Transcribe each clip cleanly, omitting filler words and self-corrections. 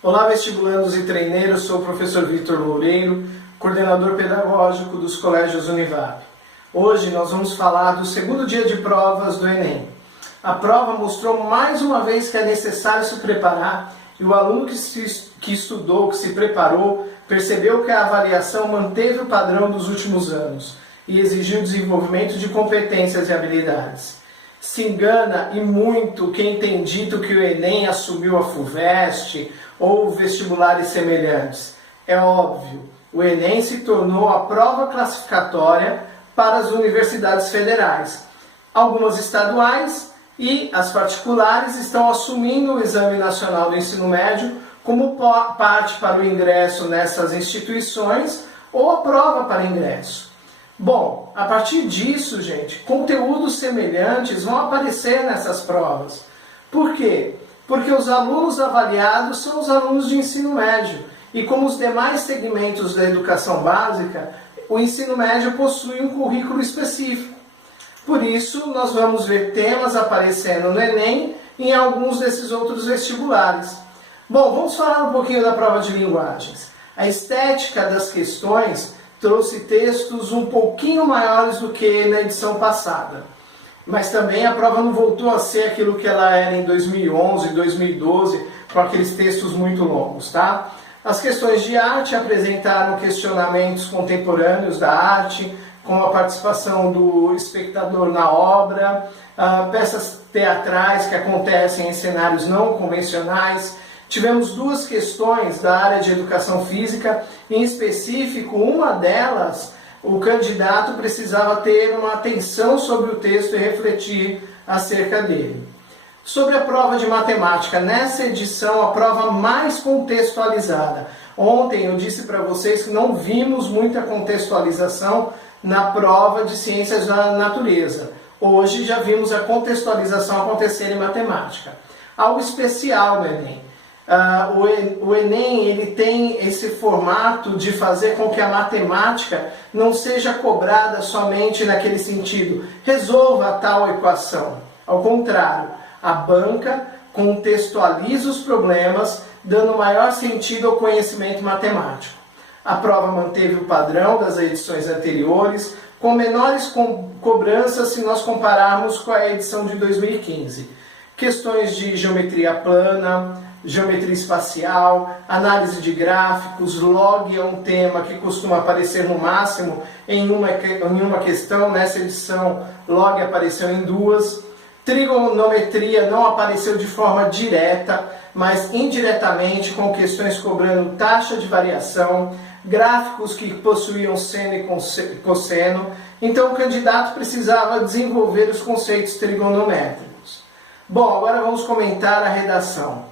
Olá, vestibulandos e treineiros, sou o professor Vitor Loureiro, coordenador pedagógico dos colégios Univap. Hoje nós vamos falar do segundo dia de provas do Enem. A prova mostrou mais uma vez que é necessário se preparar e o aluno que estudou, que se preparou, percebeu que a avaliação manteve o padrão dos últimos anos e exigiu o desenvolvimento de competências e habilidades. Se engana e muito quem tem dito que o Enem assumiu a FUVEST ou vestibulares semelhantes. É óbvio, o Enem se tornou a prova classificatória para as universidades federais. Algumas estaduais e as particulares estão assumindo o Exame Nacional do Ensino Médio como parte para o ingresso nessas instituições ou a prova para ingresso. Bom, a partir disso, gente, conteúdos semelhantes vão aparecer nessas provas. Por quê? Porque os alunos avaliados são os alunos de ensino médio. E como os demais segmentos da educação básica, o ensino médio possui um currículo específico. Por isso, nós vamos ver temas aparecendo no Enem e em alguns desses outros vestibulares. Bom, vamos falar um pouquinho da prova de linguagens. A estética das questões trouxe textos um pouquinho maiores do que na edição passada. Mas também a prova não voltou a ser aquilo que ela era em 2011, 2012, com aqueles textos muito longos, tá? As questões de arte apresentaram questionamentos contemporâneos da arte, com a participação do espectador na obra, peças teatrais que acontecem em cenários não convencionais. Tivemos duas questões da área de educação física, em específico, uma delas, o candidato precisava ter uma atenção sobre o texto e refletir acerca dele. Sobre a prova de matemática, nessa edição, a prova mais contextualizada. Ontem eu disse para vocês que não vimos muita contextualização na prova de ciências da natureza. Hoje já vimos a contextualização acontecer em matemática. Algo especial no Enem. O Enem ele tem esse formato de fazer com que a matemática não seja cobrada somente naquele sentido, resolva tal equação. Ao contrário, a banca contextualiza os problemas, dando maior sentido ao conhecimento matemático. A prova manteve o padrão das edições anteriores, com menores cobranças se nós compararmos com a edição de 2015. Questões de geometria plana, geometria espacial, análise de gráficos, log é um tema que costuma aparecer no máximo em uma questão. Nessa edição, log apareceu em duas. Trigonometria não apareceu de forma direta, mas indiretamente, com questões cobrando taxa de variação, gráficos que possuíam seno e cosseno. Então o candidato precisava desenvolver os conceitos trigonométricos. Bom, agora vamos comentar a redação.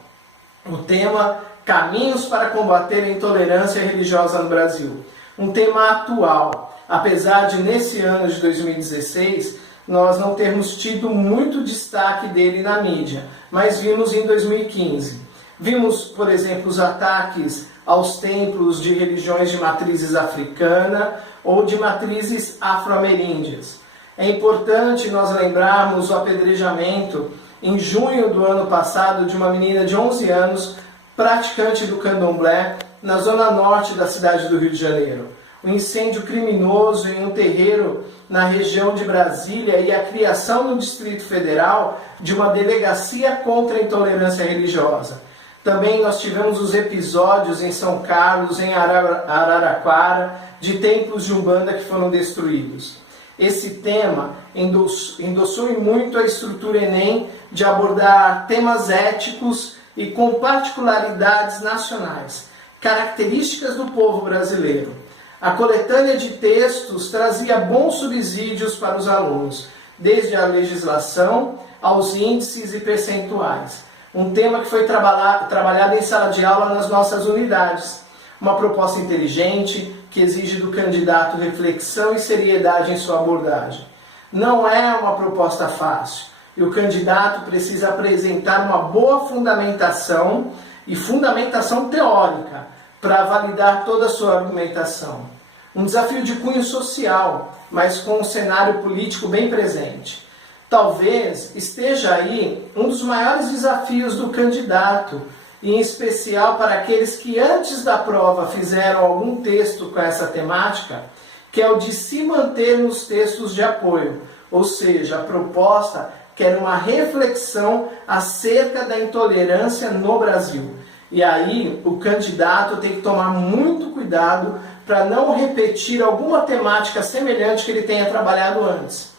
O tema Caminhos para combater a intolerância religiosa no Brasil. Um tema atual, apesar de nesse ano de 2016 nós não termos tido muito destaque dele na mídia, mas vimos em 2015. Vimos, por exemplo, os ataques aos templos de religiões de matrizes africana ou de matrizes afro-ameríndias. É importante nós lembrarmos o apedrejamento em junho do ano passado de uma menina de 11 anos, praticante do candomblé, na zona norte da cidade do Rio de Janeiro. Um incêndio criminoso em um terreiro na região de Brasília e a criação no Distrito Federal de uma delegacia contra a intolerância religiosa. Também nós tivemos os episódios em São Carlos, em Araraquara, de templos de Umbanda que foram destruídos. Esse tema endossou muito a estrutura Enem de abordar temas éticos e com particularidades nacionais, características do povo brasileiro. A coletânea de textos trazia bons subsídios para os alunos, desde a legislação aos índices e percentuais. Um tema que foi trabalhado em sala de aula nas nossas unidades. Uma proposta inteligente, que exige do candidato reflexão e seriedade em sua abordagem. Não é uma proposta fácil, e o candidato precisa apresentar uma boa fundamentação e fundamentação teórica para validar toda a sua argumentação. Um desafio de cunho social, mas com um cenário político bem presente. Talvez esteja aí um dos maiores desafios do candidato e em especial para aqueles que antes da prova fizeram algum texto com essa temática, que é o de se manter nos textos de apoio, ou seja, a proposta quer uma reflexão acerca da intolerância no Brasil. E aí o candidato tem que tomar muito cuidado para não repetir alguma temática semelhante que ele tenha trabalhado antes.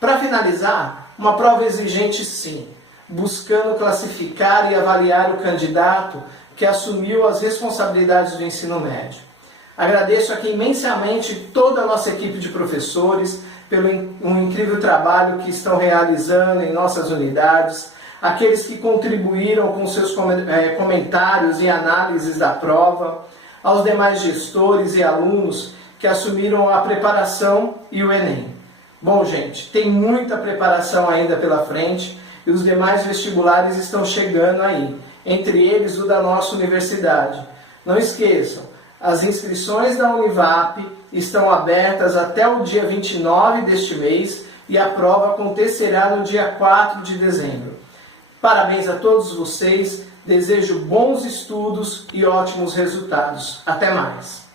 Para finalizar, uma prova exigente sim, buscando classificar e avaliar o candidato que assumiu as responsabilidades do ensino médio. Agradeço aqui imensamente toda a nossa equipe de professores pelo incrível trabalho que estão realizando em nossas unidades, aqueles que contribuíram com seus comentários e análises da prova, aos demais gestores e alunos que assumiram a preparação e o Enem. Bom, gente, tem muita preparação ainda pela frente e os demais vestibulares estão chegando aí, entre eles o da nossa universidade. Não esqueçam, as inscrições da Univap estão abertas até o dia 29 deste mês e a prova acontecerá no dia 4 de dezembro. Parabéns a todos vocês, desejo bons estudos e ótimos resultados. Até mais!